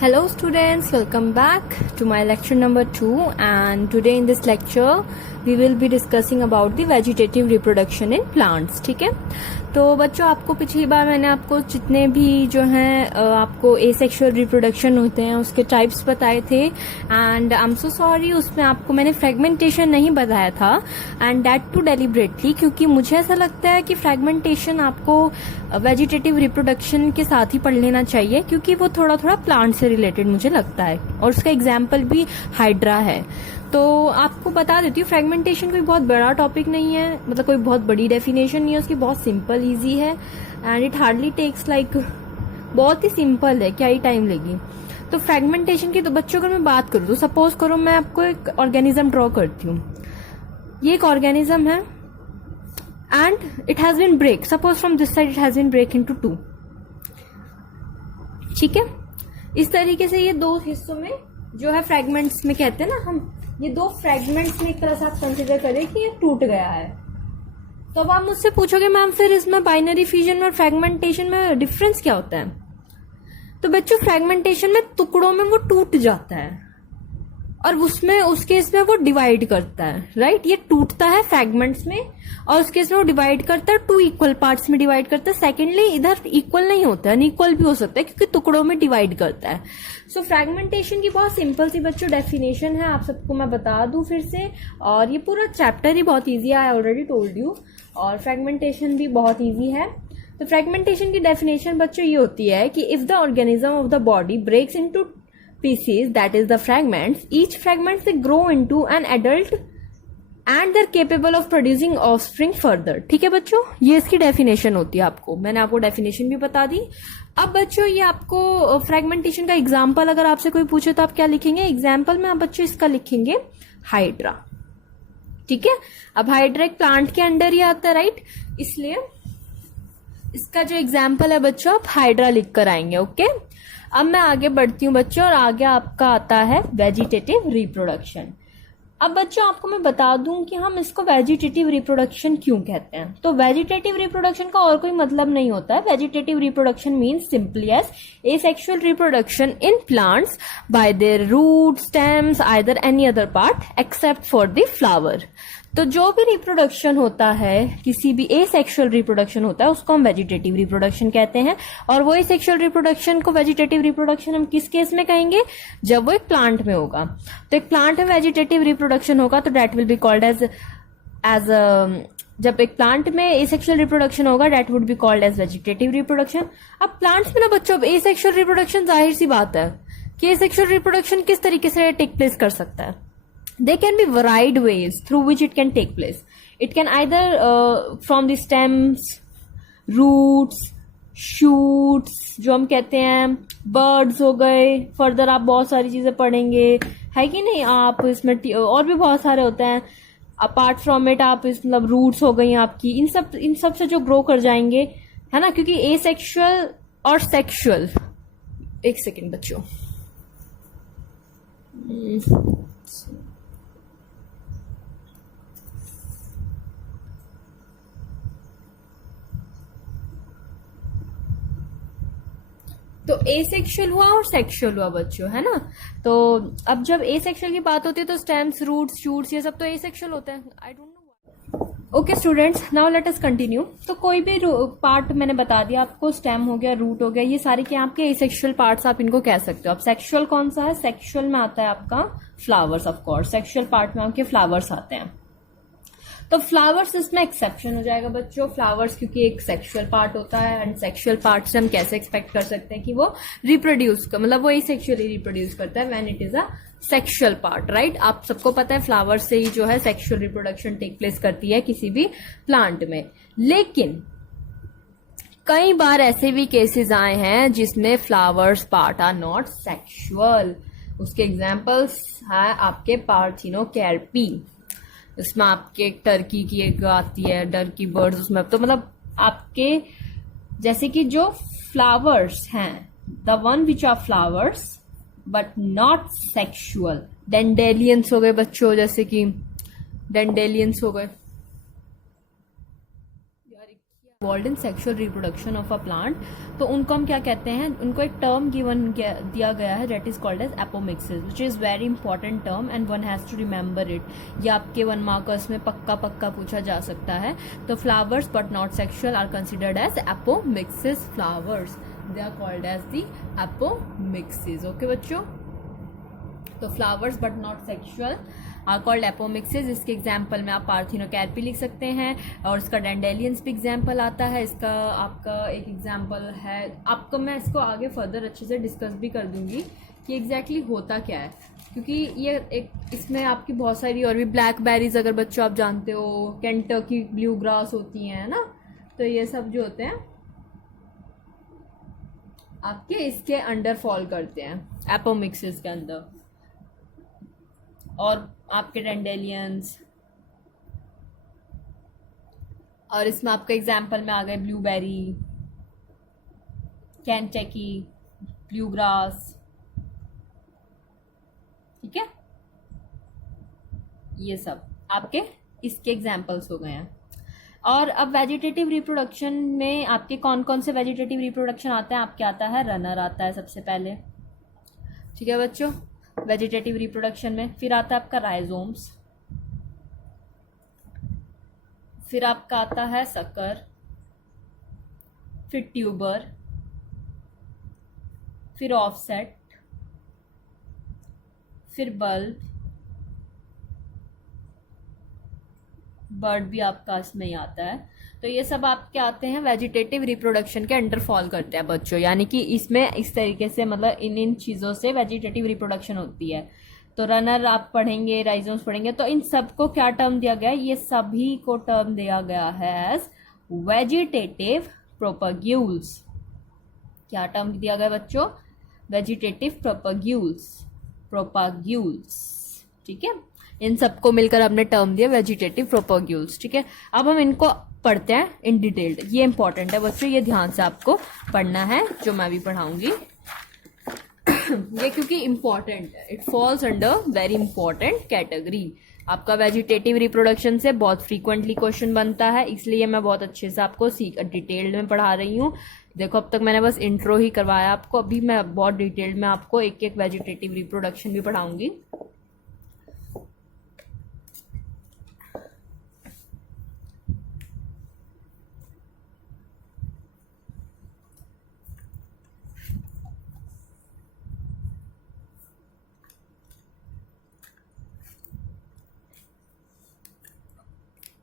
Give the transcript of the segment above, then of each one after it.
Hello students, welcome back to my lecture number 2, and today in this lecture we will be discussing about the vegetative reproduction in plants. ठीक है, तो बच्चों आपको पिछली बार मैंने आपको जितने भी जो हैं आपको एसेक्सुअल रिप्रोडक्शन होते हैं उसके टाइप्स बताए थे, and I am so sorry उसमें आपको मैंने फ्रेगमेंटेशन नहीं बताया था, एंड दैट टू डेलिबरेटली, क्योंकि मुझे ऐसा लगता है कि फ्रेगमेंटेशन आपको वेजिटेटिव रिप्रोडक्शन के साथ ही पढ़ लेना चाहिए, क्योंकि वो थोड़ा थोड़ा प्लांट से रिलेटेड मुझे लगता है, और उसका एग्जाम्पल भी हाइड्रा है। तो आपको बता देती हूँ, फ्रेगमेंटेशन कोई बहुत बड़ा टॉपिक नहीं है, मतलब कोई बहुत बड़ी डेफिनेशन नहीं है उसकी, बहुत सिंपल इजी है, and it hardly takes like, बहुत ही सिंपल है, क्या ही टाइम लेगी। तो फ्रेगमेंटेशन की तो बच्चों अगर मैं बात करूँ तो सपोज करो मैं आपको एक ऑर्गेनिज्म ड्रॉ करती हूँ, ये एक ऑर्गेनिज्म है and it has been break, suppose from this side it has been break into 2, ठीक है। इस तरीके से ये दो हिस्सों में जो है फ्रेगमेंट्स में कहते हैं ना हम, ये दो फ्रेगमेंट्स में एक तरह से आप कंसिडर करें कि ये टूट गया है। तो अब आप मुझसे पूछोगे मैम फिर इसमें बाइनरी फ्यूजन और फ्रेगमेंटेशन में डिफरेंस क्या होता है? तो बच्चों फ्रेगमेंटेशन में टुकड़ों में वो टूट जाता है और उसमें उस केस में वो डिवाइड करता है, राइट। ये टूटता है फ्रेगमेंट्स में और उस केस में वो डिवाइड करता है, 2 इक्वल पार्ट्स में डिवाइड करता है। सेकेंडली इधर इक्वल नहीं होता है, अनइक्वल भी हो सकता है क्योंकि टुकड़ों में डिवाइड करता है। सो फ्रेगमेंटेशन की बहुत सिंपल सी बच्चों डेफिनेशन है, आप सबको मैं बता दूं फिर से, और ये पूरा चैप्टर ही बहुत ईजी है, आई ऑलरेडी टोल्ड यू, और फ्रेगमेंटेशन भी बहुत ईजी है। तो फ्रेगमेंटेशन की डेफिनेशन बच्चों ये होती है कि if the organism of the body breaks into pieces, that is the fragments, each fragments they grow into an adult and they're capable of producing offspring further। ठीक है बच्चों, ये इसकी डेफिनेशन होती है। आपको मैंने आपको डेफिनेशन भी बता दी। अब बच्चों ये आपको फ्रेगमेंटेशन का एग्जाम्पल अगर आपसे कोई पूछे तो आप क्या लिखेंगे? एग्जाम्पल में आप बच्चों इसका लिखेंगे हाइड्रा, ठीक है। अब हाइड्रा एक प्लांट के अंडर ही आता है, राइट, इसलिए इसका जो एग्जाम्पल है बच्चों आप हाइड्रा लिख कर आएंगे, ओके। अब मैं आगे बढ़ती हूँ बच्चों, और आगे आपका आता है वेजिटेटिव रिप्रोडक्शन। अब बच्चों आपको मैं बता दूं कि हम इसको वेजिटेटिव रिप्रोडक्शन क्यों कहते हैं। तो वेजिटेटिव रिप्रोडक्शन का और कोई मतलब नहीं होता है। Vegetative reproduction means simply as asexual reproduction in plants by their root, stems, either any other part except for the flower. तो जो भी रिप्रोडक्शन होता है, किसी भी एसेक्सुअल रिप्रोडक्शन होता है, उसको हम वेजिटेटिव रिप्रोडक्शन कहते हैं। और वो एसेक्सुअल रिप्रोडक्शन को वेजिटेटिव रिप्रोडक्शन हम किस केस में कहेंगे? जब वो एक प्लांट में होगा। तो एक प्लांट में वेजिटेटिव रिप्रोडक्शन होगा तो that will be called as जब एक प्लांट में एसेक्सुअल रिप्रोडक्शन होगा that would be called as vegetative reproduction. अब प्लांट्स में ना बच्चों एसेक्सुअल रिप्रोडक्शन जाहिर सी बात है कि एसेक्सुअल रिप्रोडक्शन किस तरीके से टेक प्लेस कर सकता है। There can be varied ways through which it can take place. It can either from the stems, roots, shoots, जो हम कहते हैं birds हो गए, further आप बहुत सारी चीजें पढ़ेंगे, है कि नहीं। आप इसमें और भी बहुत सारे होते हैं। अपार्ट फ्रॉम इट आप इस मतलब रूट्स हो गई आपकी, इन सब से जो ग्रो कर जाएंगे, है ना, क्योंकि एसेक्सुअल और सेक्सुअल, एक सेकेंड बच्चों, तो एसेक्सुअल हुआ और सेक्सुअल हुआ बच्चों, है ना। तो अब जब एसेक्सुअल की बात होती है तो स्टेम्स, रूट्स, शूट्स ये सब तो एसेक्सुअल होते हैं। I don't know. Okay students, now let us continue. तो कोई भी पार्ट मैंने बता दिया आपको, स्टेम हो गया, रूट हो गया, ये सारे क्या आपके एसेक्सुअल पार्ट्स आप इनको कह सकते हो। अब सेक्सुअल कौन सा है? सेक्सुअल में आता है आपका flowers, of course sexual part में आपके फ्लावर्स आते हैं। तो फ्लावर्स इसमें एक्सेप्शन हो जाएगा बच्चों। फ्लावर्स क्योंकि एक सेक्सुअल पार्ट होता है, एंड सेक्सुअल पार्ट से हम कैसे एक्सपेक्ट कर सकते हैं कि वो रिप्रोड्यूस कर, मतलब वो सेक्सुअली रिप्रोड्यूस करता है when it is a sexual part, right. आप सबको पता है फ्लावर्स से ही जो है सेक्सुअल रिप्रोडक्शन टेक प्लेस करती है किसी भी प्लांट में। लेकिन कई बार ऐसे भी केसेस आए हैं जिसमें flowers part are not sexual. उसके एग्जाम्पल्स है आपके पार्थिनोकार्पी, इसमें आपके टर्की की एक आती है, टर्की बर्ड्स, उसमें तो मतलब आपके जैसे कि जो फ्लावर्स हैं, the one which are flowers but not sexual. Dandelions हो गए बच्चों, जैसे कि डेंडेलियंस हो गए। यार क्या involve in sexual reproduction of a plant, तो उनको हम क्या कहते हैं, उनको एक टर्म गिवन दिया गया है that is called as apomixis, which is very important term and one has to remember it. ये आपके 1 मार्कर्स में पक्का पूछा जा सकता है। तो flowers but not sexual are considered as apomixis flowers, they are called as the apomixis. Okay बच्चों, तो flowers but not sexual are called apomixis. इसके एग्जाम्पल में आप पार्थिनोकैरपी लिख सकते हैं, और इसका डेंडेलियंस भी एग्जाम्पल आता है। इसका आपका एक एग्जाम्पल है, आपको मैं इसको आगे फर्दर अच्छे से डिस्कस भी कर दूंगी कि एग्जैक्टली होता क्या है, क्योंकि ये एक इसमें आपकी बहुत सारी और भी ब्लैकबेरीज अगर बच्चों आप जानते हो, केंटकी ब्लू ग्रास होती हैं ना, तो ये सब जो होते हैं आपके इसके अंडर फॉल करते हैं, एपोमिक्सिस के अंदर। और आपके डेंडेलियंस, और इसमें आपका एग्जाम्पल में आ गए ब्लूबेरी, केंटकी ब्लू ग्रास, ठीक है, ये सब आपके इसके एग्जाम्पल्स हो गए हैं। और अब वेजिटेटिव रिप्रोडक्शन में आपके कौन कौन से वेजिटेटिव रिप्रोडक्शन आते हैं, आपके आता है रनर आता है सबसे पहले, ठीक है बच्चों, वेजिटेटिव रिप्रोडक्शन में। फिर आता है आपका राइजोम्स, फिर आपका आता है सकर, फिर ट्यूबर, फिर ऑफसेट, फिर बल्ब, बर्ड भी आपका इसमें ही आता है। तो ये सब आपके आते हैं वेजिटेटिव रिप्रोडक्शन के अंडर फॉल करते हैं बच्चों, यानी कि इसमें इस तरीके से मतलब इन चीज़ों से वेजिटेटिव रिप्रोडक्शन होती है। तो रनर आप पढ़ेंगे, राइजोम्स पढ़ेंगे, तो इन सबको क्या टर्म दिया गया है, ये सभी को टर्म दिया गया है एज वेजिटेटिव प्रोपग्यूल्स। क्या टर्म दिया गया बच्चों, वेजिटेटिव प्रोपग्यूल्स, ठीक है। इन सबको मिलकर हमने टर्म दिया वेजिटेटिव प्रोपग्यूल्स, ठीक है। अब हम इनको पढ़ते हैं इन डिटेल्ड, ये इंपॉर्टेंट है बच्चों, ये ध्यान से आपको पढ़ना है, जो मैं भी पढ़ाऊंगी ये क्योंकि इंपॉर्टेंट है, it falls under very important category. आपका वेजिटेटिव रिप्रोडक्शन से बहुत फ्रीक्वेंटली क्वेश्चन बनता है, इसलिए मैं बहुत अच्छे से आपको डिटेल्ड में पढ़ा रही हूँ। देखो अब तक मैंने बस इंट्रो ही करवाया आपको, अभी मैं बहुत डिटेल्ड में आपको एक एक वेजिटेटिव रिप्रोडक्शन भी पढ़ाऊंगी।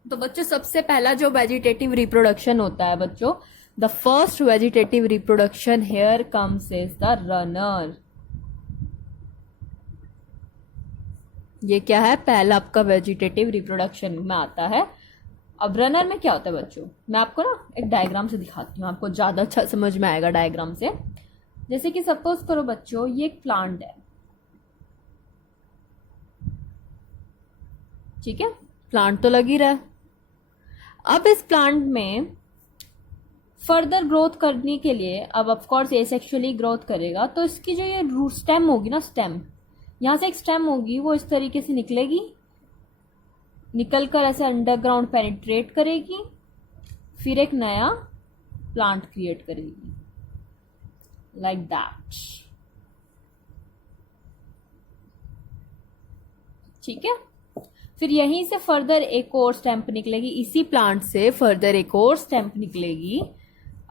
तो बच्चों सबसे पहला जो वेजिटेटिव रिप्रोडक्शन होता है बच्चों, the first vegetative reproduction here comes is the runner. ये क्या है, पहला आपका वेजिटेटिव रिप्रोडक्शन में आता है। अब रनर में क्या होता है बच्चों, मैं आपको ना एक डायग्राम से दिखाती हूँ, आपको ज्यादा अच्छा समझ में आएगा डायग्राम से। जैसे कि सपोज करो बच्चों ये एक प्लांट है, ठीक है, प्लांट तो लग ही रहा है। अब इस प्लांट में फर्दर ग्रोथ करने के लिए, अब ऑफ कोर्स एसेक्सुअली ग्रोथ करेगा, तो इसकी जो ये रूट स्टेम होगी ना, स्टेम, यहां से एक स्टेम होगी, वो इस तरीके से निकलेगी, निकलकर ऐसे अंडरग्राउंड पेनिट्रेट करेगी, फिर एक नया प्लांट क्रिएट करेगी, लाइक दैट, ठीक है। फिर यहीं से फर्दर एक और स्टेम्प निकलेगी, इसी प्लांट से फर्दर एक और स्टेम्प निकलेगी।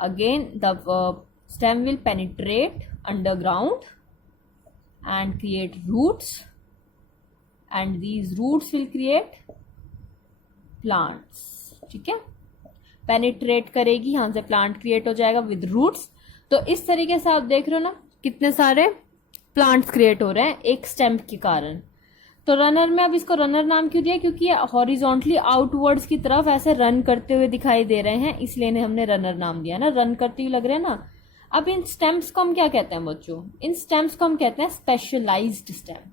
Again the stem will penetrate underground and create roots, and these roots will create plants, ठीक है। पेनिट्रेट करेगी, यहां से प्लांट क्रिएट हो जाएगा विद रूट्स। तो इस तरीके से आप देख रहे हो ना कितने सारे प्लांट्स क्रिएट हो रहे हैं एक स्टेम के कारण। तो रनर में अब इसको रनर नाम क्यों दिया, क्योंकि ये हॉरिजॉन्टली आउटवर्ड्स की तरफ ऐसे रन करते हुए दिखाई दे रहे हैं, इसलिए हमने रनर नाम दिया ना, रन करते हुए लग रहे हैं ना। अब इन स्टेम्स को हम क्या कहते हैं बच्चों, इन स्टेम्स को हम कहते हैं स्पेशलाइज्ड स्टेम।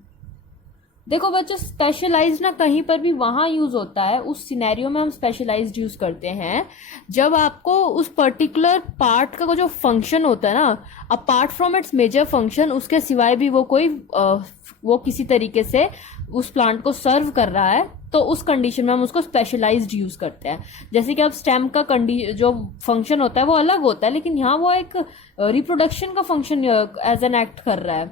देखो बच्चों स्पेशलाइज्ड ना कहीं पर भी वहां यूज होता है, उस सिनेरियो में हम स्पेशलाइज्ड यूज करते हैं जब आपको उस पर्टिकुलर पार्ट का जो फंक्शन होता है ना, apart from its major function, उसके सिवाय भी वो कोई वो किसी तरीके से उस प्लांट को सर्व कर रहा है, तो उस कंडीशन में हम उसको स्पेशलाइज्ड यूज करते हैं। जैसे कि अब स्टेम का जो फंक्शन होता है वो अलग होता है, लेकिन यहाँ वो एक रिप्रोडक्शन का फंक्शन एज एन एक्ट कर रहा है,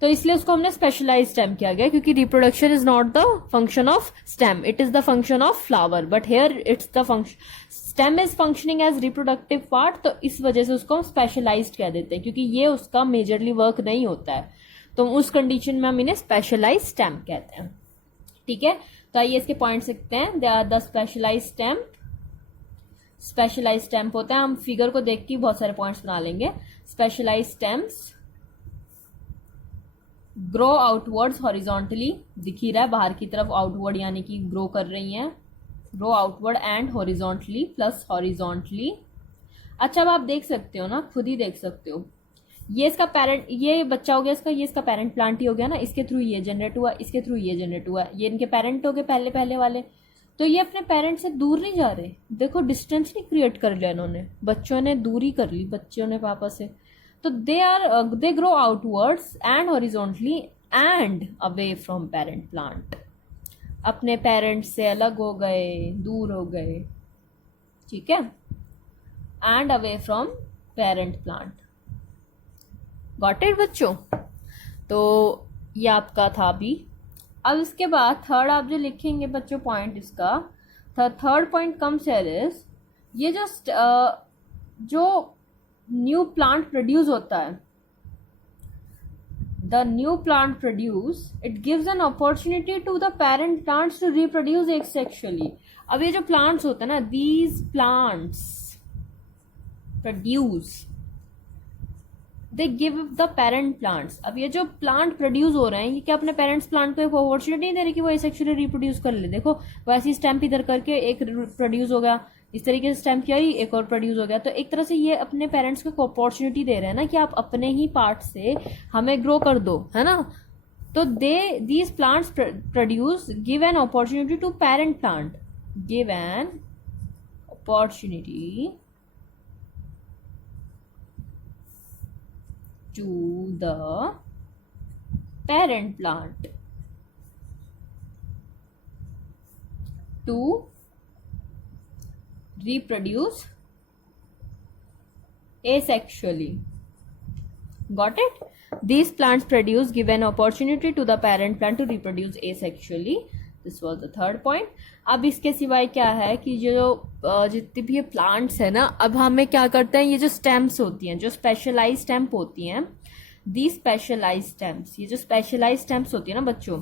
तो इसलिए उसको हमने स्पेशलाइज स्टेम किया गया, क्योंकि reproduction is not the function of stem, it is the function of flower, but here it's the function, stem is functioning as reproductive part, तो इस वजह से उसको हम स्पेशलाइज्ड कह देते हैं, क्योंकि ये उसका मेजरली वर्क नहीं होता है, तो उस कंडीशन में हम इन्हें स्पेशलाइज स्टेम कहते हैं। ठीक है, तो आइए इसके पॉइंट्स लिखते हैं। They are the specialise stem, specialise stem होता है, हम फिगर को देख के बहुत सारे पॉइंट्स बना लेंगे। Specialise stems grow outwards horizontally, दिख ही रहा है बाहर की तरफ आउटवर्ड यानी कि ग्रो कर रही हैं, grow outward and horizontally plus horizontally. अच्छा, अब आप देख सकते हो ना, खुद ही देख सकते हो, ये इसका पेरेंट, ये बच्चा हो गया इसका, ये इसका पेरेंट प्लांट ही हो गया ना, इसके थ्रू ये जनरेट हुआ, इसके थ्रू ये जनरेट हुआ, ये इनके पेरेंट हो गए पहले पहले वाले, तो ये अपने पेरेंट से दूर नहीं जा रहे, देखो डिस्टेंस नहीं क्रिएट कर लिया इन्होंने, बच्चों ने दूरी कर ली बच्चों ने पापा से, तो they grow outwards and horizontally and away from parent plant, अपने पेरेंट्स से अलग हो गए, दूर हो गए, ठीक है, and away from parent plant. Got it बच्चों? तो ये आपका था अभी। अब इसके बाद थर्ड आप जो लिखेंगे बच्चों पॉइंट इसका, third point comes here is, ये जो न्यू प्लांट प्रोड्यूस होता है, the new plant produce, it gives an opportunity to the parent plants to reproduce asexually. अब ये जो प्लांट्स होते हैं ना, these plants produce, they give the parent plants. अब ये जो प्लांट प्रोड्यूस हो रहे हैं, ये क्या अपने पेरेंट्स प्लांट को एक अपॉर्चुनिटी नहीं दे रही कि वो एसेक्सुअली रिप्रोड्यूस कर ले? देखो वैसी स्टेम इधर करके एक प्रोड्यूस हो गया, इस तरीके से स्टेम किया ही एक और प्रोड्यूस हो गया, तो एक तरह से ये अपने पेरेंट्स को एक अपॉर्चुनिटी दे रहे हैं ना कि आप अपने ही पार्ट से हमें ग्रो कर दो, है ना। तो these plants produce, give an opportunity to parent plant, give an opportunity to the parent plant to reproduce asexually. Got it? These plants produce, give an opportunity to the parent plant to reproduce asexually. This was the third point. अब इसके सिवाय क्या है कि जो जितने भी ये प्लांट्स है ना, अब हमें क्या करते हैं, ये जो स्टेम्स होती हैं, जो स्पेशलाइज स्टेम्प होती हैं, दी स्पेशलाइज स्टेम्स, ये जो स्पेशलाइज स्टेम्प्स होती है ना बच्चों,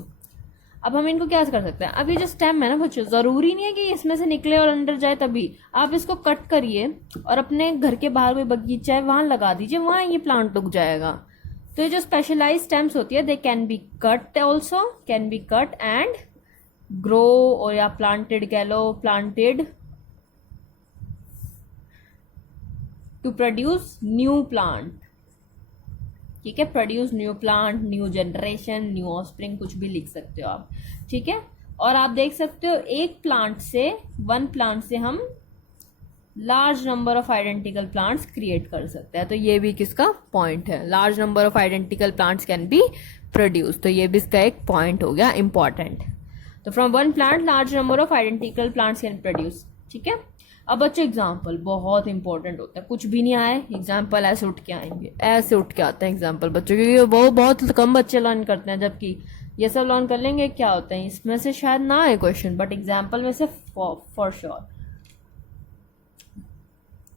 अब हम इनको क्या कर सकते हैं, अब ये जो स्टेम है ना बच्चों, जरूरी नहीं है कि इसमें से निकले और अंदर जाए, तभी आप इसको कट करिए और अपने घर के बाहर कोई बगीचा है वहां लगा दीजिए, वहां ये प्लांट उग जाएगा। तो ये जो स्पेशलाइज स्टेम्स होती है, they can be cut also, can be cut and grow, और या प्लांटेड कह लो, planted to produce new plant, ठीक है, produce new plant, new generation, new offspring, कुछ भी लिख सकते हो आप, ठीक है। और आप देख सकते हो एक प्लांट से, वन प्लांट से हम large number of identical plants create कर सकते हैं, तो ये भी किसका पॉइंट है, large number of identical plants can be produce, तो ये भी इसका एक पॉइंट हो गया इंपॉर्टेंट। तो from one plant large number of identical plants can produce, ठीक है। अब बच्चों एग्जाम्पल बहुत इंपॉर्टेंट होता है, कुछ भी नहीं आए एग्जाम्पल ऐसे उठ के आएंगे, ऐसे उठ के आते हैं एग्जाम्पल बच्चों, क्योंकि वो बहुत कम बच्चे लर्न करते हैं, जबकि ये सब लर्न कर लेंगे। क्या होता है इसमें से शायद ना आए क्वेश्चन, बट एग्जाम्पल में से फॉर श्योर।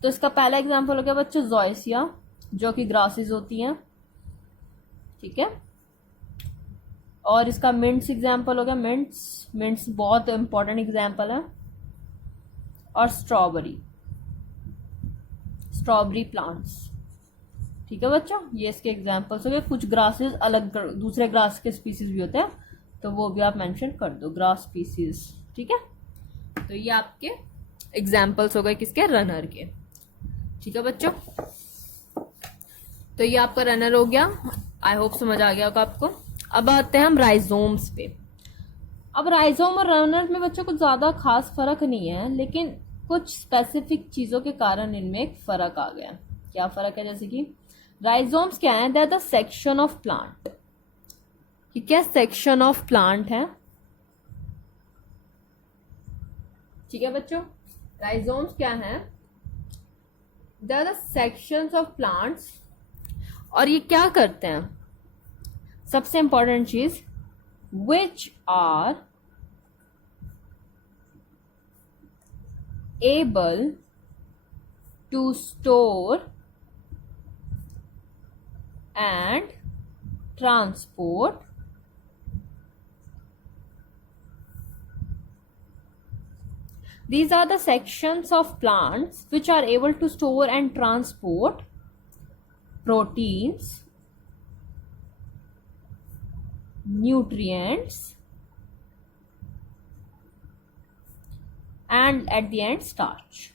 तो इसका पहला एग्जाम्पल हो गया बच्चों जोइसिया, जो कि ग्रासेस होती हैं, ठीक है। और इसका मिंट्स एग्जाम्पल हो गया, मिंट्स बहुत इंपॉर्टेंट एग्जाम्पल है। और स्ट्रॉबेरी प्लांट्स, ठीक है बच्चों, ये इसके एग्जाम्पल्स हो गए। कुछ ग्रासेस अलग दूसरे ग्रास के स्पीसीज भी होते हैं, तो वो भी आप मेंशन कर दो, ग्रास स्पीसीज, ठीक है। तो ये आपके एग्जाम्पल्स हो गए किसके, रनर के, ठीक है बच्चों। तो ये आपका रनर हो गया, आई होप समझ आ गया होगा आपको। अब आते हैं हम राइजोम्स पे। अब राइजोम और रनर में बच्चों कुछ ज्यादा खास फर्क नहीं है, लेकिन कुछ स्पेसिफिक चीजों के कारण इनमें एक फर्क आ गया। क्या फर्क है? जैसे कि राइजोम्स क्या है, they are the section of plant, ठीक है, सेक्शन ऑफ प्लांट है ठीक है बच्चों, राइजोम्स क्या है? They are the sections of plants, और ये क्या करते हैं? सबसे इंपॉर्टेंट चीज, which are able to store and transport these are the sections of plants which are able to store and transport proteins, nutrients and at the end starch.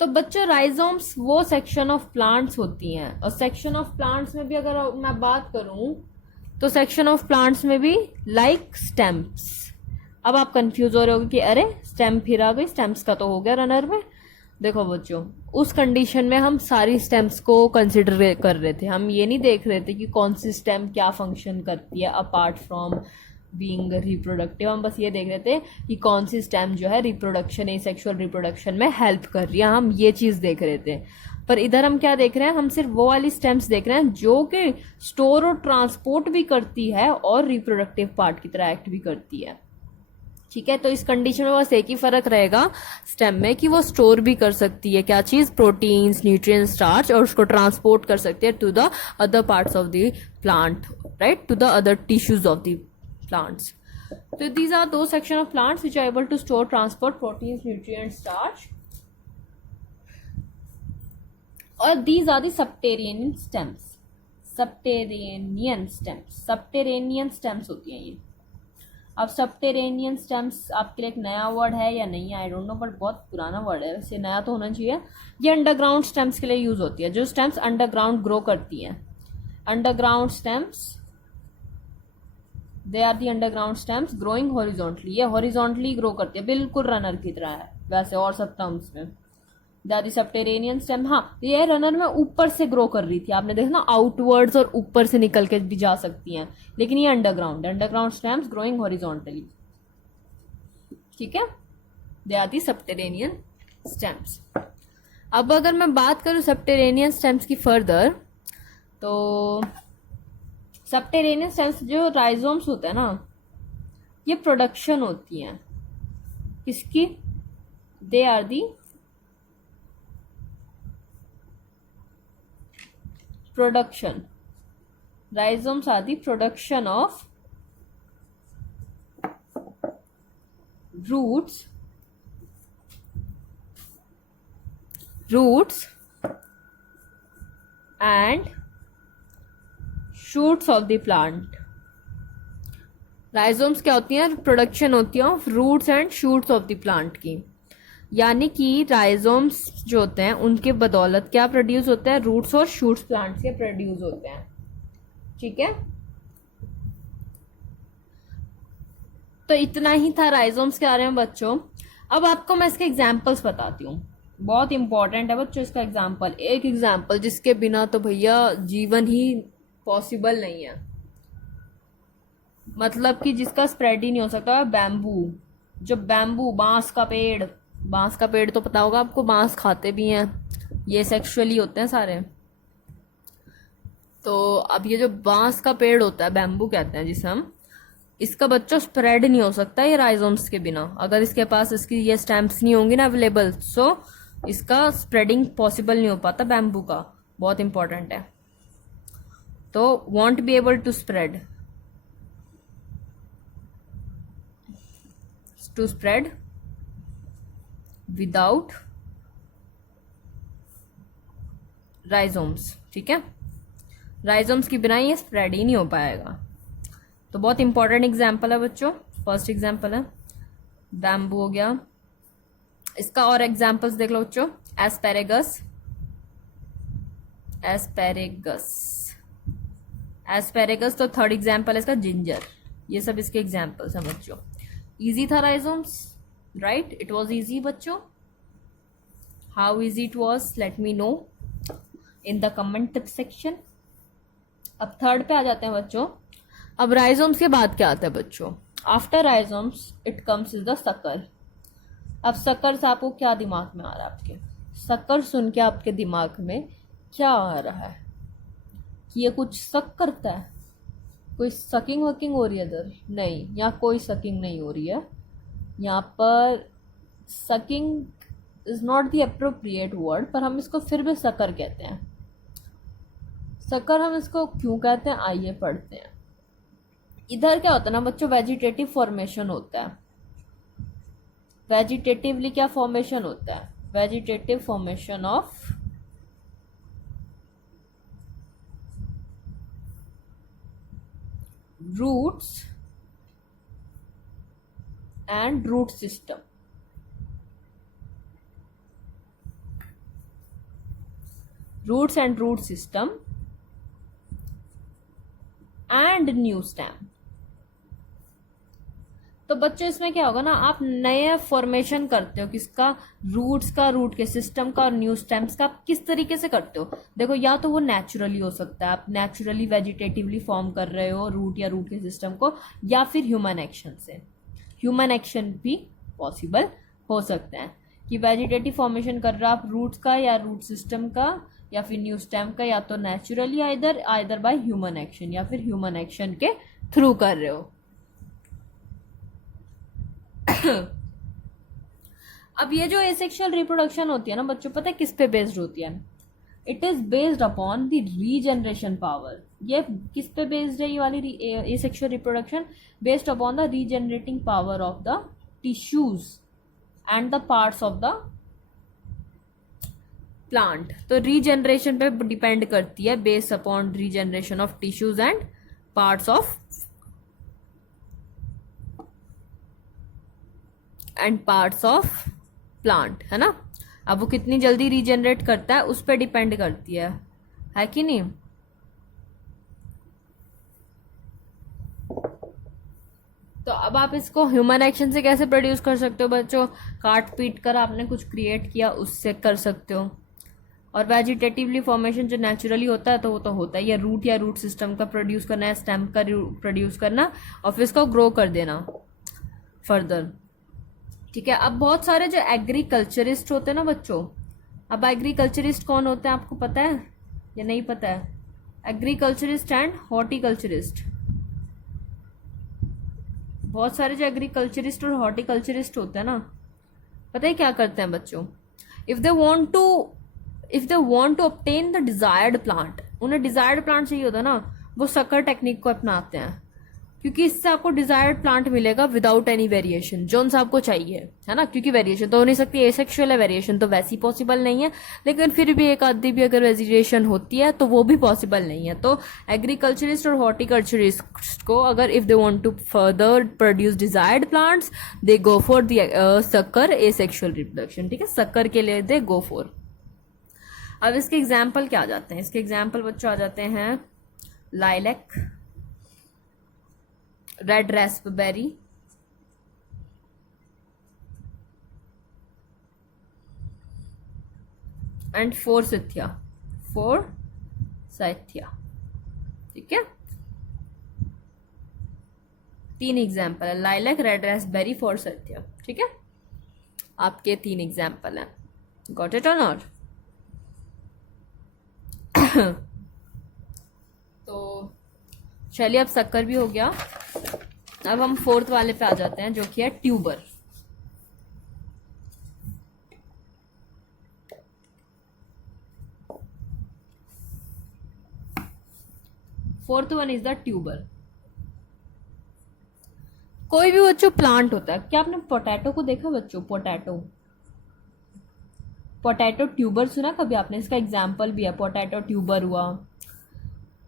तो बच्चों rhizomes वो सेक्शन ऑफ प्लांट्स होती हैं, और section of plants में भी अगर मैं बात करूं तो सेक्शन ऑफ प्लांट्स में भी लाइक स्टेम्स। अब आप कंफ्यूज हो रहे होगे कि अरे स्टेम फिर आ गई, स्टेम्स का तो हो गया रनर में। देखो बच्चों, उस कंडीशन में हम सारी स्टेम्स को कंसिडर कर रहे थे, हम ये नहीं देख रहे थे कि कौन सी स्टेम क्या फंक्शन करती है अपार्ट फ्रॉम बीइंग रिप्रोडक्टिव। हम बस ये देख रहे थे कि कौन सी स्टेम जो है रिप्रोडक्शन, एसेक्सुअल रिप्रोडक्शन में हेल्प कर रही है, हम ये चीज देख रहे थे। पर इधर हम क्या देख रहे हैं? हम सिर्फ वो वाली स्टेम्स देख रहे हैं जो कि स्टोर और ट्रांसपोर्ट भी करती है और रिप्रोडक्टिव पार्ट की तरह एक्ट भी करती है। ठीक है, तो इस कंडीशन में बस एक ही फर्क रहेगा स्टेम में कि वो स्टोर भी कर सकती है क्या चीज? प्रोटीन्स, न्यूट्रिएंट्स, स्टार्च, और उसको ट्रांसपोर्ट कर सकती है to the other parts of the plant, right, to the other tissues of the plants. So these are those section of plants which are able to store, transport proteins, nutrients, starch, or these are the subterranean stems. Subterranean stems, subterranean stems होती हैं ये। अब subterranean stems आपके लिए एक नया word है या नहीं है, आई डोंट नो, बट बहुत पुराना वर्ड है, वैसे नया तो होना चाहिए। ये अंडरग्राउंड स्टेम्स के लिए यूज होती है, जो स्टेम्स अंडरग्राउंड ग्रो करती हैं। Underground stems, they are the underground stems growing horizontally. ये हॉरिजॉन्टली ग्रो करती है, बिल्कुल रनर की तरह है वैसे और सब टर्म्स में। They are the subterranean stem. हाँ, ये रनर में ऊपर से ग्रो कर रही थी, आपने देखा ना, आउटवर्ड्स और ऊपर से निकल के भी जा सकती हैं, लेकिन ये underground, underground stems growing horizontally. ठीक है, they are the subterranean stems. अब अगर मैं बात करूं सबटेरेनियन स्टेम्स की फर्दर, तो सबटेरेनियन स्टेम्स जो राइजोम्स होते हैं ना, ये प्रोडक्शन होती हैं किसकी? They are the production, rhizomes are the production of roots and shoots of the plant. Rhizomes क्या होती हैं? प्रोडक्शन होती है of roots and shoots of the plant की। यानी कि राइजोम्स जो होते हैं उनके बदौलत क्या प्रोड्यूस होता है? रूट्स और शूट्स प्लांट्स के प्रोड्यूस होते हैं। ठीक है, तो इतना ही था राइजोम्स के बारे में बच्चों। अब आपको मैं इसके एग्जाम्पल्स बताती हूँ, बहुत इंपॉर्टेंट है बच्चों इसका एग्जाम्पल। एक एग्जाम्पल जिसके बिना तो भैया जीवन ही पॉसिबल नहीं है, मतलब कि जिसका स्प्रेड ही नहीं हो सकता। बैम्बू, जो बैम्बू, बांस का पेड़ तो पता होगा आपको, बांस खाते भी हैं, ये सेक्सुअली होते हैं सारे। तो अब ये जो बांस का पेड़ होता है, बैम्बू कहते हैं जिसे हम, इसका बच्चों स्प्रेड नहीं हो सकता ये राइजोम्स के बिना। अगर इसके पास इसकी ये स्टेम्स नहीं होंगी ना अवेलेबल, सो इसका स्प्रेडिंग पॉसिबल नहीं हो पाता बैम्बू का, बहुत इंपॉर्टेंट है। तो won't be able to spread without rhizomes. ठीक है, राइजोम्स के बिना ये स्प्रेड ही नहीं हो पाएगा। तो बहुत इंपॉर्टेंट एग्जाम्पल है बच्चों, फर्स्ट एग्जाम्पल है बैम्बू हो गया। इसका और एग्जाम्पल्स देख लो बच्चों, एस्पेरेगस, तो थर्ड एग्जाम्पल है इसका जिंजर। ये सब इसके एग्जाम्पल्स हैं बच्चों। इजी था rhizomes, right? It was easy बच्चों। How easy it was, let me know in the comment section. अब थर्ड पे आ जाते हैं बच्चों। अब राइजोम्स के बाद क्या आता है बच्चों? After rhizomes it comes is the sucker. अब सकर से आपको क्या दिमाग में आ रहा है? आपके सकर सुन के आपके दिमाग में क्या आ रहा है? कि ये कुछ सक करता है, कोई सकिंग वकिंग हो रही है इधर? नहीं, यहाँ कोई सकिंग नहीं हो रही है। यहाँ पर sucking is not the appropriate word, पर हम इसको फिर भी सकर कहते हैं। सकर हम इसको क्यों कहते हैं, आइए पढ़ते हैं। इधर क्या होता है ना बच्चों, वेजिटेटिव फॉर्मेशन होता है। वेजिटेटिवली क्या फॉर्मेशन होता है? Vegetative formation of roots and root system. Roots and root system and new stem. तो बच्चों इसमें क्या होगा ना, आप नए फॉर्मेशन करते हो किसका? रूट्स का, रूट के सिस्टम का, और न्यू स्टेम्स का। आप किस तरीके से करते हो? देखो, या तो वो नेचुरली हो सकता है, आप नेचुरली वेजिटेटिवली फॉर्म कर रहे हो रूट या रूट के सिस्टम को, या फिर ह्यूमन एक्शन से। ह्यूमन एक्शन भी पॉसिबल हो सकता है कि वेजिटेटिव फॉर्मेशन कर रहे हो आप रूट्स का या रूट सिस्टम का या फिर न्यू स्टेम का, या तो naturally either by human action या फिर ह्यूमन एक्शन के थ्रू कर रहे हो। अब ये जो एसेक्सुअल रिप्रोडक्शन होती है ना बच्चों, पता है किस पे बेस्ड होती है? It is based upon the regeneration power. ये किस पे बेस्ड है ये वाली asexual reproduction? Based upon the regenerating power of the tissues and the parts of the plant. तो रीजनरेशन पे डिपेंड करती है, based upon regeneration of tissues and parts of plant, है ना। अब वो कितनी जल्दी रीजनरेट करता है उस पर डिपेंड करती है कि नहीं? तो अब आप इसको ह्यूमन एक्शन से कैसे प्रोड्यूस कर सकते हो बच्चों? काट पीट कर आपने कुछ क्रिएट किया, उससे कर सकते हो। और वेजिटेटिवली फॉर्मेशन जो नेचुरली होता है तो वो तो होता है, या रूट सिस्टम का प्रोड्यूस करना है, स्टेम का प्रोड्यूस करना और फिर इसको ग्रो कर देना फर्दर। ठीक है। अब बहुत सारे जो एग्रीकल्चरिस्ट होते हैं ना बच्चों, अब एग्रीकल्चरिस्ट कौन होते हैं आपको पता है या नहीं पता है? Agriculturist and horticulturist. बहुत सारे जो एग्रीकल्चरिस्ट और हॉर्टिकल्चरिस्ट होते हैं ना, पता है क्या करते हैं बच्चों? If they want to obtain the desired plant, उन्हें डिजायर्ड प्लांट चाहिए होता है ना, वो सकर टेक्निक को अपनाते हैं, क्योंकि इससे आपको डिजायर्ड प्लांट मिलेगा विदाउट एनी वेरिएशन, जो सा आपको चाहिए, है ना। क्योंकि वेरिएशन तो हो नहीं सकती, एसेक्सुअल है, वेरिएशन तो वैसी पॉसिबल नहीं है, लेकिन फिर भी एक आधी भी अगर वेरिएशन होती है तो वो भी पॉसिबल नहीं है। तो एग्रीकल्चरिस्ट और हॉर्टिकल्चरिस्ट को अगर if they want to further produce desired plants, they go for the sucker asexual reproduction. ठीक है, सकर के लिए दे गो फॉर। अब इसके एग्जाम्पल क्या आ जाते हैं? इसके एग्जाम्पल बच्चों आ जाते हैं lilac, red Raspberry, and forsythia. ठीक है, 3 एग्जाम्पल है, लाइलैक, रेड रास्पबेरी, फोर्सिथिया। ठीक है, आपके 3 एग्जाम्पल हैं। गॉट इट और नॉट? तो चलिए, अब शक्कर भी हो गया। अब हम 4th वाले पे आ जाते हैं, जो कि है tuber. Fourth one is the tuber. कोई भी बच्चों प्लांट होता है, क्या आपने पोटैटो को देखा बच्चों? पोटैटो ट्यूबर सुना कभी आपने? इसका एग्जाम्पल भी है, पोटैटो ट्यूबर हुआ।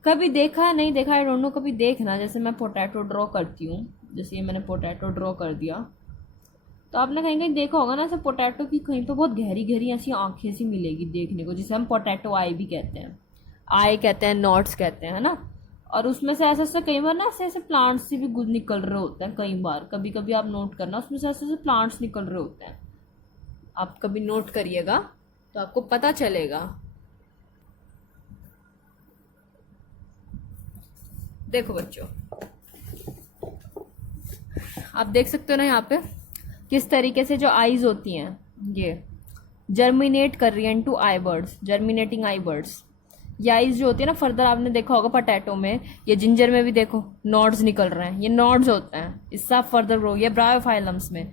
कभी देखा नहीं देखा आई डोंट नो, कभी देखना। जैसे मैं पोटैटो ड्रॉ करती हूँ, जैसे ये मैंने पोटैटो ड्रॉ कर दिया, तो आपने कहीं कहीं देखा होगा ना, ऐसे पोटैटो की कहीं पे बहुत गहरी गहरी ऐसी आंखें सी मिलेगी देखने को, जिसे हम पोटैटो आई भी कहते हैं, नॉट्स कहते हैं, है ना। और उसमें से ऐसे ऐसे कई बार ना ऐसे ऐसे प्लांट्स से भी निकल रहे होते हैं कई बार। कभी कभी आप नोट करना, उसमें से ऐसे ऐसे प्लांट्स निकल रहे होते हैं। आप कभी नोट करिएगा तो आपको पता चलेगा। देखो बच्चों, आप देख सकते हो ना यहाँ पे किस तरीके से जो आईज होती हैं ये जर्मिनेट कर रही है into I birds, germinating I birds. ये आईज जो होती है ना, फर्दर आपने देखा होगा पोटैटो में, ये जिंजर में भी देखो नॉड्स निकल रहे हैं, ये नॉड्स होते हैं, इससे आप फर्दर ग्रो। ये ब्रायोफाइलम्स में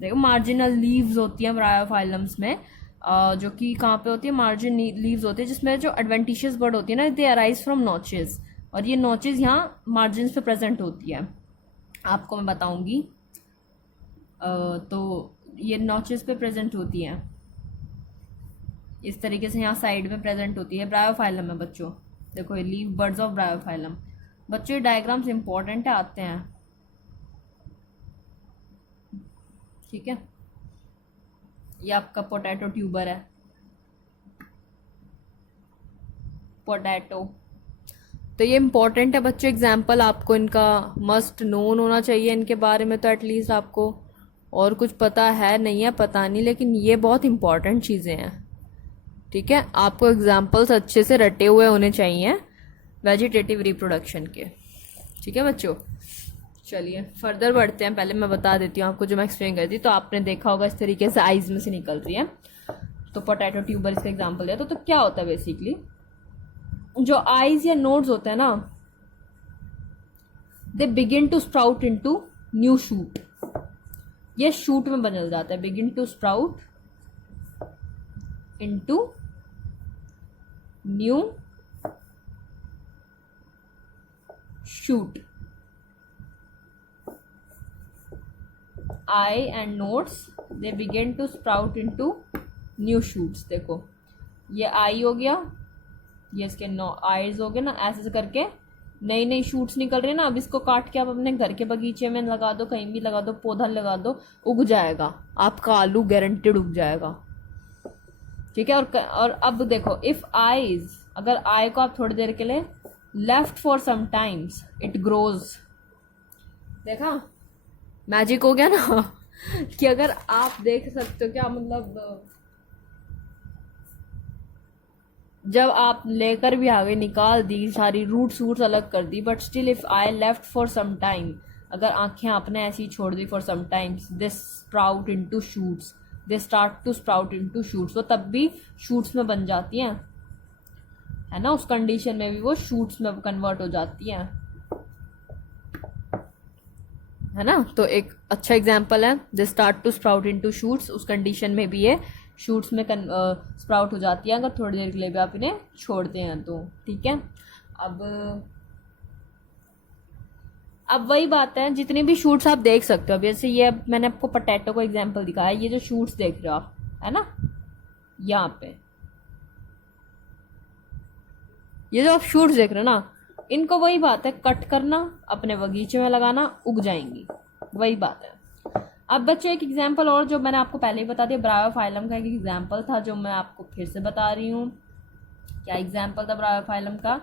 देखो मार्जिनल लीव्स होती हैं ब्रायोफाइलम्स में, जो कि कहाँ पे होती है, मार्जिन लीव्स होती है, जिसमें जो एडवेंटिशियस बर्ड होती है ना, दे अराइज फ्रॉम नॉचेस, और ये नॉचेस यहाँ मार्जिन पे प्रेजेंट होती है। आपको मैं बताऊंगी। तो ये नॉचेस पे प्रेजेंट होती है, इस तरीके से यहाँ साइड में प्रेजेंट होती है। ब्रायोफाइलम है बच्चों, देखो ये लीव बर्ड्स ऑफ ब्रायोफाइलम। बच्चों ये डायग्राम्स इंपॉर्टेंट है, आते हैं, ठीक है। ये आपका पोटैटो ट्यूबर है, पोटैटो। तो ये इंपॉर्टेंट है बच्चों, एग्जाम्पल आपको इनका मस्ट नोन होना चाहिए इनके बारे में, तो एटलीस्ट आपको और कुछ पता है नहीं है पता नहीं, लेकिन ये बहुत इंपॉर्टेंट चीज़ें हैं, ठीक है। आपको एग्जाम्पल्स अच्छे से रटे हुए होने चाहिए वेजिटेटिव रिप्रोडक्शन के, ठीक है बच्चों। चलिए फर्दर बढ़ते हैं, पहले मैं बता देती हूँ आपको जो मैं एक्सप्लेन करती, तो आपने देखा होगा इस तरीके से आइज में से निकल रही है, तो पोटैटो ट्यूबर इसका एग्जाम्पल है। तो क्या होता है बेसिकली, जो आइज या नोड्स होते हैं ना, they begin to sprout into new shoot, ये शूट में बदल जाता है, begin to sprout into new shoot. Eye and nodes they begin to sprout into new shoots. देखो ये आई हो गया, ये इसके आईज हो गए ना, ऐसे करके नई नई शूट्स निकल रही है ना। अब इसको काट के आप अपने घर के बगीचे में लगा दो, कहीं भी लगा दो, पौधा लगा दो, उग जाएगा आपका आलू, गारंटेड उग जाएगा, ठीक है। और अब देखो इफ आईज, अगर आई को आप थोड़ी देर के लिए left for some times, it grows. देखा मैजिक हो गया ना कि अगर आप देख सकते हो क्या, मतलब जब आप लेकर भी आ गए, निकाल दी सारी रूट्स वूट्स अलग कर दी, but still if I left for some time, अगर आंखें आपने ऐसी छोड़ दी for some times, this sprout into shoots, they start to sprout into shoots, वो तब भी शूट्स में बन जाती हैं, है ना। उस कंडीशन में भी वो शूट्स में कन्वर्ट हो जाती हैं, है ना। तो एक अच्छा एग्जाम्पल है, they start to sprout into shoots, उस कंडीशन में भी ये शूट्स में स्प्राउट हो जाती है, अगर थोड़ी देर के लिए भी आप इन्हें छोड़ते हैं तो, ठीक है। अब वही बात है, जितनी भी शूट्स आप देख सकते हो, अब जैसे ये मैंने आपको पोटैटो का एग्जांपल दिखाया, ये जो शूट्स देख रहे हो आप, है ना, यहाँ पे ये जो आप शूट्स देख रहे हो ना, इनको वही बात है, कट करना, अपने बगीचे में लगाना, उग जाएंगी, वही बात है। अब बच्चों एक एग्जाम्पल और जो मैंने आपको पहले ही बता दिया, ब्रायोफाइलम का एक एग्जाम्पल था जो मैं आपको फिर से बता रही हूँ। क्या एग्जाम्पल था ब्रायोफाइलम का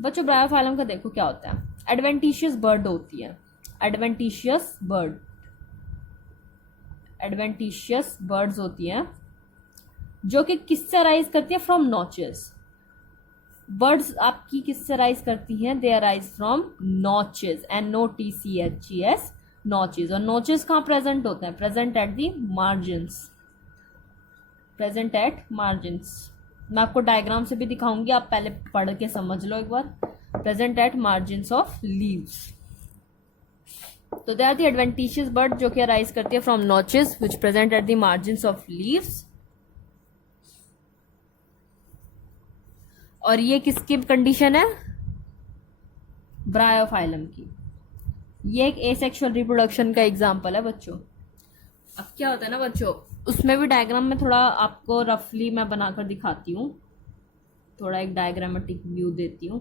बच्चों? ब्रायोफाइलम का देखो क्या होता है, एडवेंटिशियस बर्ड होती है, एडवेंटिशियस बर्ड्स होती हैं जो कि किससे अराइज करती है, फ्रॉम नॉचेस। बर्ड्स आपकी किससे अराइज करती हैं, दे arise from notches, NOTCHES, notches. और नॉचेस कहाँ प्रेजेंट होते हैं, present at the margins, present at margins. मैं आपको डायग्राम से भी दिखाऊंगी, आप पहले पढ़ के समझ लो एक बार। Present at margins of leaves, तो they are the adventitious bud जो कि अराइज करती है from notches which present at the margins of leaves. और ये किसकी कंडीशन है, ब्रायोफाइलम की। ये एक एसेक्सुअल रिप्रोडक्शन का एग्जाम्पल है बच्चों। अब क्या होता है ना बच्चों, उसमें भी डायग्राम में थोड़ा आपको रफली मैं बनाकर दिखाती हूँ, थोड़ा एक डायग्रामेटिक व्यू देती हूँ।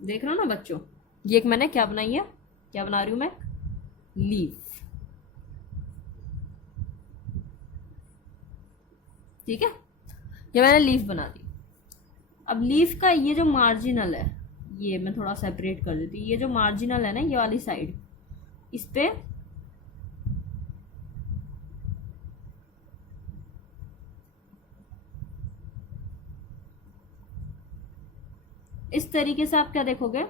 देख रहे हो ना बच्चों, ये एक मैंने क्या बनाई है, क्या बना रही हूं मैं, लीफ, ठीक है, ये मैंने लीफ बना दी। अब लीफ का ये जो मार्जिनल है, ये मैं थोड़ा सेपरेट कर देती हूँ, ये जो मार्जिनल है ना, ये वाली साइड, इस पे इस तरीके से आप क्या देखोगे,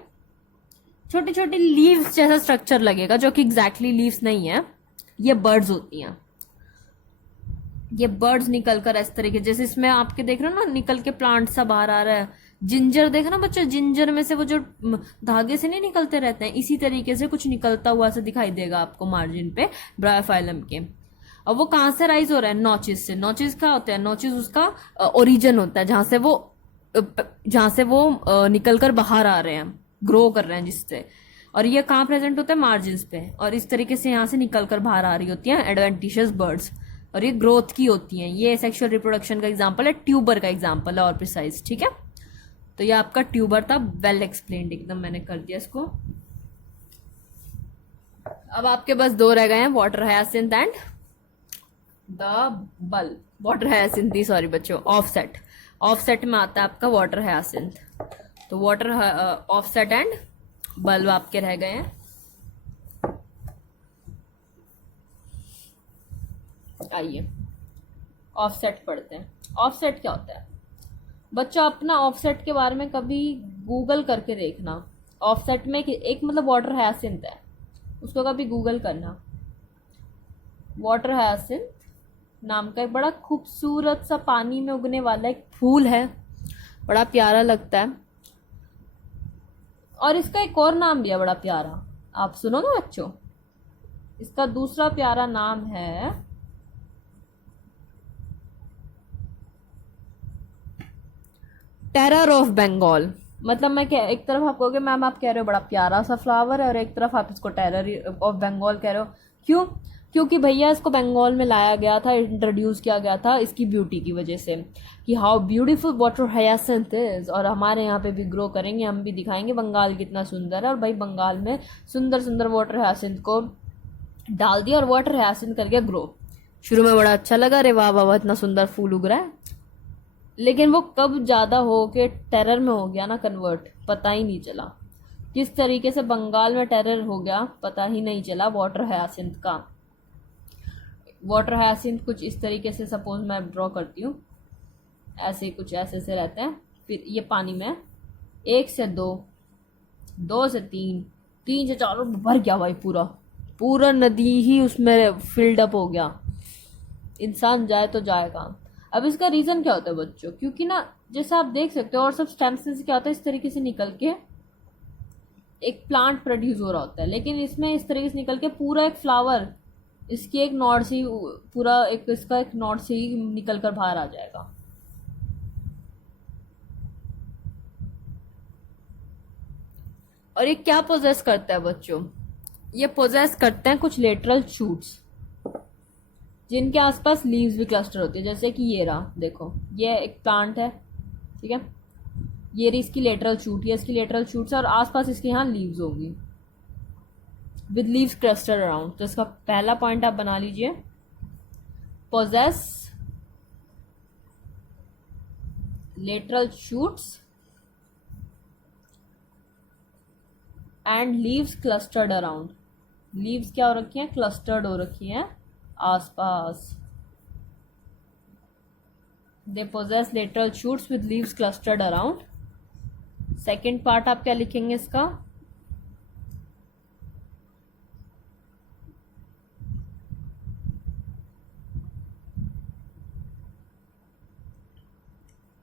छोटी छोटी लीव्स जैसा स्ट्रक्चर लगेगा, जो कि एग्जैक्टली लीव्स नहीं है, ये बर्ड्स होती हैं। ये बर्ड्स निकल कर इस तरीके, जैसे इसमें आपके देख रहे हो ना, निकल के प्लांट सा बाहर आ रहा है। जिंजर देखो ना बच्चों, जिंजर में से वो जो धागे से नहीं निकलते रहते हैं, इसी तरीके से कुछ निकलता हुआ से दिखाई देगा आपको मार्जिन पे ब्रायोफाइलम के। और वो कहाँ से राइज हो रहा है, नॉचिस से। नॉचिस क्या होता है, नॉचिस उसका ओरिजिन होता है, जहां से वो निकल कर बाहर आ रहे हैं, ग्रो कर रहे हैं जिससे। और ये कहाँ प्रेजेंट होता है, मार्जिन पे। और इस तरीके से यहाँ से निकल कर बाहर आ रही होती हैं एडवेंटिशियस बर्ड्स, और ये ग्रोथ की होती हैं। ये सेक्सुअल रिप्रोडक्शन का एग्जाम्पल है, ट्यूबर का एग्जाम्पल है और प्रिसाइज, ठीक है। तो ये आपका ट्यूबर था, वेल एक्सप्लेन्ड एकदम, मैंने कर दिया इसको। अब आपके पास दो रह गए हैं, water hyacinth and the bulb. Water hyacinth, sorry बच्चों, ऑफसेट। ऑफसेट में आता है आपका वाटर हायासिंथ। तो वाटर ऑफसेट एंड बल्ब आपके रह गए हैं। आइए ऑफसेट पढ़ते हैं। ऑफसेट क्या होता है बच्चों, अपना ऑफसेट के बारे में कभी गूगल करके देखना। ऑफसेट में एक मतलब वाटर हायासिंथ है, उसको कभी गूगल करना। वाटर हायासिंथ नाम का एक बड़ा खूबसूरत सा पानी में उगने वाला एक फूल है, बड़ा प्यारा लगता है। और इसका एक और नाम भी है बड़ा प्यारा, आप सुनो ना बच्चों। इसका दूसरा प्यारा नाम है टेरर ऑफ बंगाल। मतलब मैं क्या, एक तरफ आप कहोगे मैम आप कह रहे हो बड़ा प्यारा सा फ्लावर है, और एक तरफ आप इसको टेरर ऑफ बंगाल कह रहे हो। क्यों? क्योंकि भैया इसको बंगाल में लाया गया था, इंट्रोड्यूस किया गया था इसकी ब्यूटी की वजह से, कि how beautiful water hyacinth is, और हमारे यहाँ पे भी ग्रो करेंगे, हम भी दिखाएंगे बंगाल कितना सुंदर है। और भाई बंगाल में सुंदर सुंदर वाटर हायासिंथ को डाल दिया और वाटर हायासिंथ कर गया ग्रो। शुरू में बड़ा अच्छा लगा, अरे वाह वाह इतना सुंदर फूल उग रहा है, लेकिन वो कब ज्यादा हो के टेरर में हो गया ना कन्वर्ट, पता ही नहीं चला। किस तरीके से बंगाल में टेरर हो गया पता ही नहीं चला वाटर हायासिंथ का। वाटर हायासिंथ कुछ इस तरीके से, सपोज मैं ड्रॉ करती हूँ, ऐसे कुछ ऐसे से रहते हैं। फिर ये पानी में 1 से 2, 2 से 3, 3 से 4 भर गया भाई, पूरा पूरा नदी ही उसमें फिल्ड अप हो गया। इंसान जाए तो जाएगा। अब इसका रीजन क्या होता है बच्चों, क्योंकि ना जैसा आप देख सकते हो, और सब स्टेम से क्या होता है, इस तरीके से निकल के एक प्लांट प्रोड्यूस हो रहा होता है। लेकिन इसमें इस तरीके से निकल के पूरा एक फ्लावर, इसकी एक नॉड से पूरा एक इसका एक नॉड से ही निकल कर बाहर आ जाएगा। और ये क्या पोजेस करता है बच्चों, ये पोजेस करते हैं कुछ लेटरल शूट्स, जिनके आसपास लीव्स भी क्लस्टर होती है। जैसे कि ये रहा, देखो ये एक प्लांट है, ठीक है, ये रही इसकी लेटरल शूट, ये इसकी लेटरल शूट्स है, और आसपास इसके यहाँ लीव्स होगी विद लीव्स क्लस्टर अराउंड। तो इसका पहला पॉइंट आप बना लीजिए, possess lateral shoots and leaves clustered around. Leaves क्या हो रखी हैं, क्लस्टर्ड हो रखी हैं आसपास। They possess lateral shoots with leaves clustered around. Second part आप क्या लिखेंगे इसका,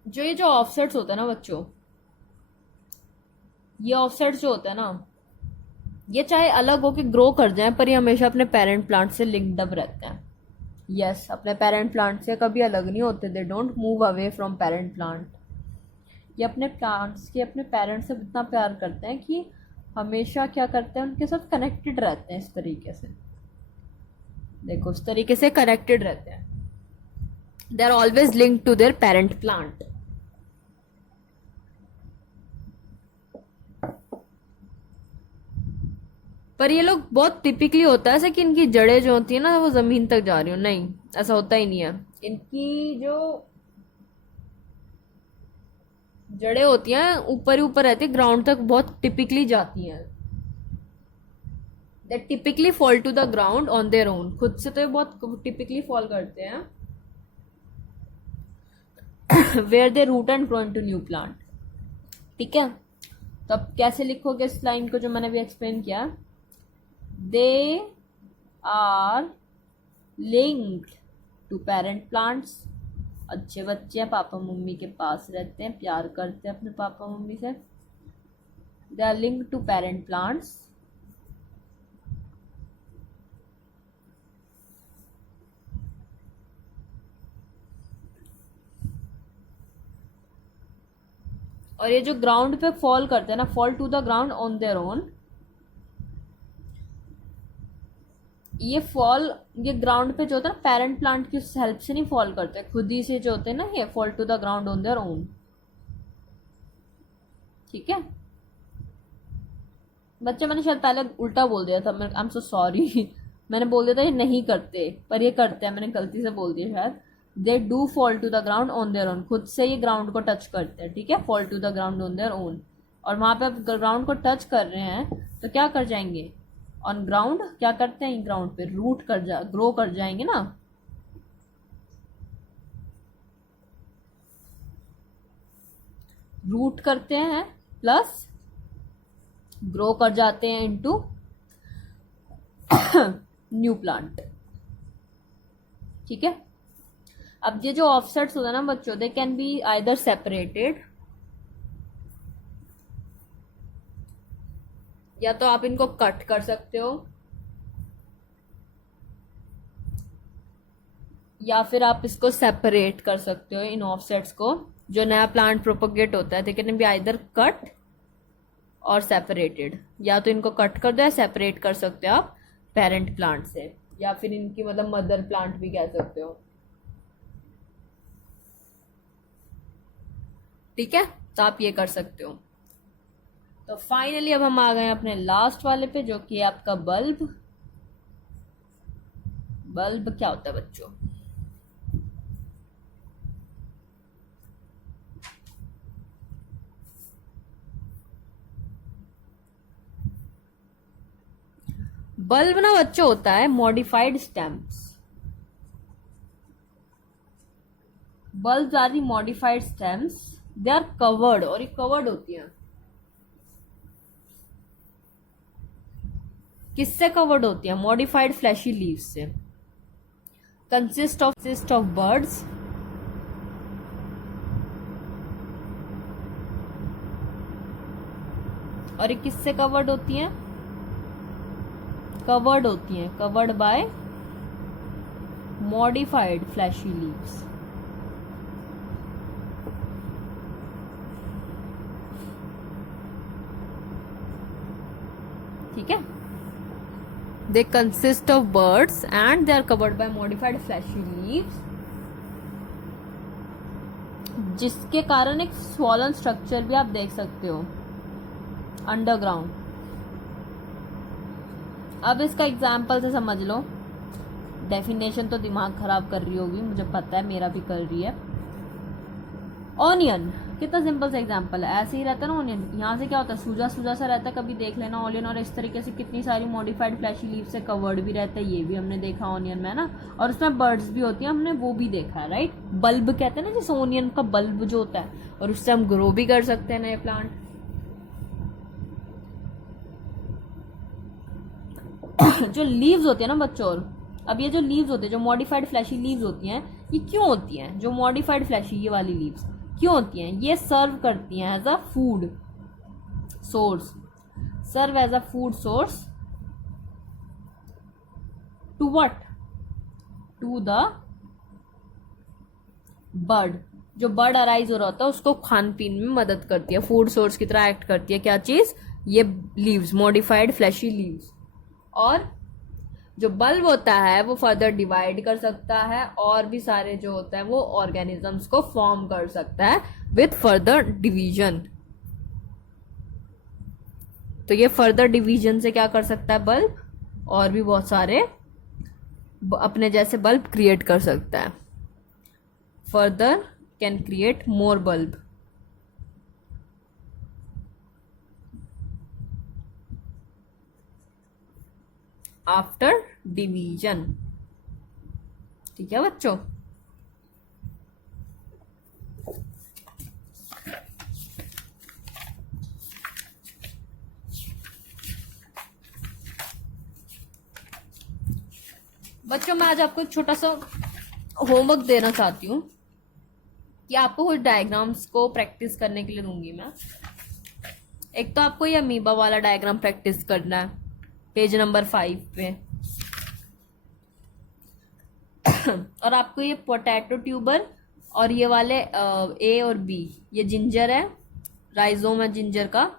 ये जो ऑफसेट्स होते हैं ना बच्चों, ये ऑफसेट्स जो होते हैं ना, ये चाहे अलग होके ग्रो कर जाएं, पर ये हमेशा अपने पेरेंट प्लांट से लिंक्ड अप रहते हैं। यस, अपने पेरेंट प्लांट से कभी अलग नहीं होते, they don't move away from parent plant. ये अपने प्लांट्स के, अपने पेरेंट्स से इतना प्यार करते हैं कि हमेशा क्या करते हैं, उनके साथ कनेक्टेड रहते हैं। इस तरीके से देखो, इस तरीके से कनेक्टेड रहते हैं, they are always linked to their parent plant. पर ये लोग बहुत टिपिकली होता है ऐसा कि इनकी जड़ें जो होती है ना वो जमीन तक जा रही हो, नहीं ऐसा होता ही नहीं है। इनकी जो जड़ें होती हैं ऊपर ही ऊपर रहती है, ग्राउंड तक बहुत टिपिकली जाती हैं। They typically fall to the ground on their own, खुद से तो ये बहुत टिपिकली फॉल करते हैं। Where they root and grow into new plant, ठीक है। तो अब कैसे लिखोगे इस लाइन को जो मैंने अभी एक्सप्लेन किया, they are linked to parent plants. अच्छे बच्चे हैं, पापा मम्मी के पास रहते हैं, प्यार करते हैं अपने पापा मम्मी से। They are linked to parent plants और ये जो ग्राउंड पे फॉल करते हैं ना, fall to the ground on their own, ये ग्राउंड पे जो होता है ना, पेरेंट प्लांट की हेल्प से नहीं फॉल करते, खुद ही से जो होते हैं ना, ये fall to the ground on their own. ठीक है बच्चे, मैंने शायद पहले उल्टा बोल दिया था, आई एम सो सॉरी। मैंने बोल दिया था ये नहीं करते, पर ये करते हैं, मैंने गलती से बोल दिया शायद। They do fall to the ground on their own, खुद से ये ग्राउंड को टच करते हैं। ठीक है, fall to the ground on their own, और वहां पे आप ग्राउंड को टच कर रहे हैं तो क्या कर जाएंगे, ऑन ग्राउंड क्या करते हैं, ग्राउंड पे रूट ग्रो कर जाएंगे ना। रूट करते हैं प्लस ग्रो कर जाते हैं इनटू न्यू प्लांट। ठीक है, अब ये जो ऑफसेट्स होता है ना बच्चों, दे कैन बी आइदर सेपरेटेड, या तो आप इनको कट कर सकते हो, या फिर आप इसको सेपरेट कर सकते हो। इन ऑफसेट्स को जो नया प्लांट प्रोपोगेट होता है, they can be either cut और सेपरेटेड, या तो इनको कट कर दो या सेपरेट कर सकते हो आप पेरेंट प्लांट से, या फिर इनकी मतलब मदर प्लांट भी कह सकते हो। ठीक है, तो आप ये कर सकते हो। तो फाइनली अब हम आ गए अपने लास्ट वाले पे, जो कि है आपका बल्ब। बल्ब क्या होता है बच्चों, बल्ब ना बच्चों होता है modified stems. Bulb are the modified stems, they are covered, और ये कवर्ड होती हैं। किससे कवर्ड होती है, मॉडिफाइड फ्लैशी लीव्स से। कंसिस्ट ऑफ बर्ड्स, और ये किससे कवर्ड होती हैं, covered by modified fleshy leaves. ठीक है, they consist of birds and they are covered by modified fleshy leaves, जिसके कारण एक swollen स्ट्रक्चर भी आप देख सकते हो अंडरग्राउंड। अब इसका एग्जाम्पल से समझ लो, डेफिनेशन तो दिमाग खराब कर रही होगी, मुझे पता है, मेरा भी कर रही है। ऑनियन कितना सिंपल सा एग्जांपल है, ऐसे ही रहता है ना ऑनियन, यहाँ से क्या होता है, सूजा सूजा सा रहता है, कभी देख लेना ऑनियन, और इस तरीके से कितनी सारी मॉडिफाइड फ्लैशी लीव से कवर्ड भी रहता है, ये भी हमने देखा ऑनियन में ना, और उसमें बर्ड्स भी होती है, हमने वो भी देखा है, राइट। बल्ब कहते हैं ना, जैसे ऑनियन का बल्ब जो होता है, और उससे हम ग्रो भी कर सकते हैं नए प्लांट। जो लीव्स होती है ना बच्चों, अब ये जो लीव्स होती है, जो मॉडिफाइड फ्लैशी लीव्स होती हैं, ये क्यों होती हैं, जो मॉडिफाइड फ्लैशी ये वाली लीव्स क्यों होती हैं, ये सर्व करती हैं as a food source, serve as a food source to what, to the bud. जो बर्ड अराइज हो रहा होता है उसको खान पीन में मदद करती है, फूड सोर्स की तरह एक्ट करती है। क्या चीज, ये लीव्स, मॉडिफाइड फ्लैशी लीव्स। और जो बल्ब होता है वो फर्दर डिवाइड कर सकता है, और भी सारे जो होता है वो ऑर्गेनिजम्स को फॉर्म कर सकता है विथ फर्दर डिवीजन। तो ये फर्दर डिवीजन से क्या कर सकता है बल्ब, और भी बहुत सारे अपने जैसे बल्ब क्रिएट कर सकता है। Further can create more bulb. After division. ठीक है बच्चों, बच्चों मैं आज आपको एक छोटा सा होमवर्क देना चाहती हूँ कि आपको कुछ डायग्राम्स को प्रैक्टिस करने के लिए दूंगी मैं। एक तो आपको ये अमीबा वाला डायग्राम प्रैक्टिस करना है पेज नंबर 5 पे और आपको ये पोटैटो ट्यूबर और ये वाले ए और बी, ये जिंजर है, राइजोम है जिंजर का,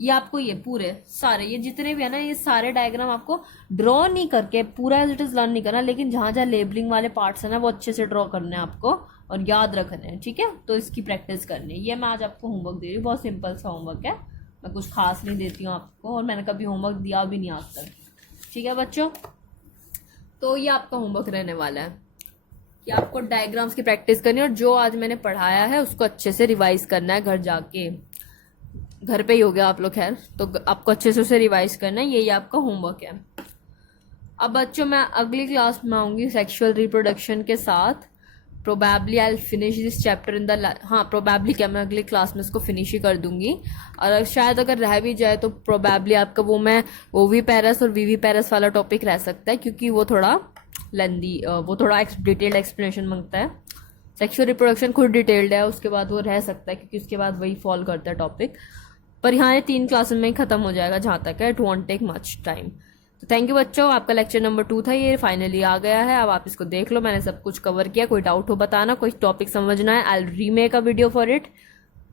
ये आपको ये पूरे सारे ये जितने भी है ना ये सारे डायग्राम आपको ड्रॉ नहीं करके पूरा एज इट इज लर्न नहीं करना, लेकिन जहां जहां लेबलिंग वाले पार्ट्स है ना वो अच्छे से ड्रॉ करने हैं आपको और याद रखने हैं, ठीक है। तो इसकी प्रैक्टिस करनी है। ये मैं आज आपको होमवर्क दे रही हूँ, बहुत सिंपल सा होमवर्क है, मैं कुछ खास नहीं देती हूँ आपको और मैंने कभी होमवर्क दिया भी नहीं आज तक, ठीक है बच्चों। तो ये आपका होमवर्क रहने वाला है कि आपको डायग्राम्स की प्रैक्टिस करनी है और जो आज मैंने पढ़ाया है उसको अच्छे से रिवाइज करना है घर जाके। घर पे ही हो गया आप लोग, खैर तो आपको अच्छे से उसे रिवाइज करना है, यही आपका होमवर्क है। अब बच्चों मैं अगली क्लास में आऊंगी सेक्सुअल रिप्रोडक्शन के साथ। Probably I will finish this chapter in the probably क्या मैं अगली क्लास में इसको फिनिश ही कर दूंगी, और शायद अगर रह भी जाए तो प्रोबेबली आपका मैं ओवी पैरस और वीवी पैरस वाला टॉपिक रह सकता है, क्योंकि वो थोड़ा लेंदी, वो थोड़ा डिटेल्ड एक्सप्लेनेशन मांगता है। सेक्सुअल रिप्रोडक्शन खुद डिटेल्ड है, उसके बाद वो रह सकता है क्योंकि उसके बाद वही फॉल करता है टॉपिक, पर यहाँ ये 3 क्लास में ही खत्म हो जाएगा जहाँ तक है, it won't take much time. तो थैंक यू बच्चों, आपका लेक्चर नंबर 2 था, ये फाइनली आ गया है। अब आप इसको देख लो, मैंने सब कुछ कवर किया, कोई डाउट हो बताना, कोई टॉपिक समझना है I will remake a video for it,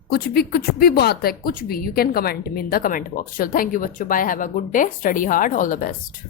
कुछ भी बात है, कुछ भी you can comment me in the comment box. चलो थैंक यू बच्चों, bye, have a good day, study hard, all the best.